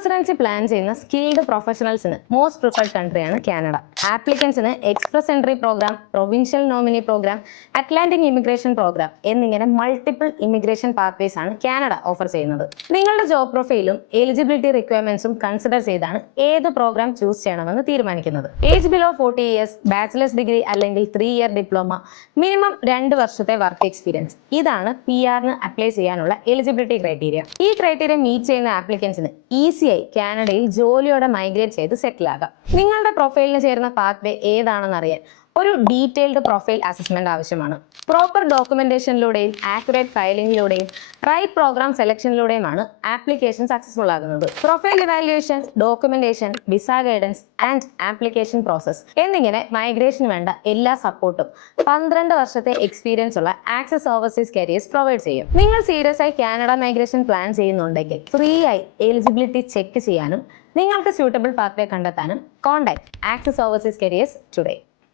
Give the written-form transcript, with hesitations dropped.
Residency plan ചെയ്യുന്ന skilled പ്രൊഫഷണൽസിന് most preferred കൺട്രിയാണ് കാനഡ. ആപ്ലിക്കൻസിന് express entry program, provincial nominee program, Atlantic immigration program എന്നിങ്ങനെ മൾട്ടിപ്പിൾ ഇമിഗ്രേഷൻ പാത്വേസ് ആണ് കാനഡ ഓഫർ ചെയ്യുന്നത്. നിങ്ങളുടെ ജോബ് പ്രൊഫൈലും എലിജിബിലിറ്റി റിക്വയർമെന്റ്സും കൺസിഡർ ചെയ്താണ് ഏത് പ്രോഗ്രാം ചൂസ് ചെയ്യണമെന്ന് തീരുമാനിക്കുന്നത്. Age below 40 years, bachelor's degree അല്ലെങ്കിൽ 3 ഇയർ ഡിപ്ലോമ, മിനിമം 2 വർഷത്തെ വർക്ക് എക്സ്പീരിയൻസ്, ഇതാണ് PR-ന് അപ്ലൈ ചെയ്യാനുള്ള എലിജിബിലിറ്റി ക്രൈറ്റീരിയ. ഈ ക്രൈറ്റീരിയ മീറ്റ് ചെയ്യുന്ന ആപ്ലിക്കൻസിന് ഈസിയായി കാനഡയിൽ ജോലിയോടെ മൈഗ്രേറ്റ് ചെയ്ത് സെറ്റിൽ ആകാം. നിങ്ങളുടെ പ്രൊഫൈലിന് ചേരുന്ന പാത്വേ ഏതാണെന്ന് അറിയാൻ ഒരു ഡീറ്റെയിൽഡ് പ്രൊഫൈൽ അസസ്മെന്റ് ആവശ്യമാണ്. പ്രോപ്പർ ഡോക്യുമെന്റേഷനിലൂടെയും ആക്യുറേറ്റ് ഫയലിംഗിലൂടെയും റൈറ്റ് പ്രോഗ്രാം സെലക്ഷനിലൂടെയുമാണ് ആപ്ലിക്കേഷൻ സക്സസ്ഫുൾ ആകുന്നത്. Profile evaluation, documentation, visa guidance and application process എന്നിങ്ങനെ മൈഗ്രേഷന് വേണ്ട എല്ലാ സപ്പോർട്ടും 12 വർഷത്തെ എക്സ്പീരിയൻസ് ഉള്ള ആക്സസ് ഓവർസീസ് കരിയേഴ്സ് പ്രൊവൈഡ് ചെയ്യും. നിങ്ങൾ സീരിയസ് ആയി കാനഡ മൈഗ്രേഷൻ പ്ലാൻ ചെയ്യുന്നുണ്ടെങ്കിൽ ഫ്രീ ആയി എലിജിബിലിറ്റി ചെക്ക് ചെയ്യാനും നിങ്ങൾക്ക് സ്യൂട്ടബിൾ പാത്വേ കണ്ടെത്താനും contact access overseas careers today.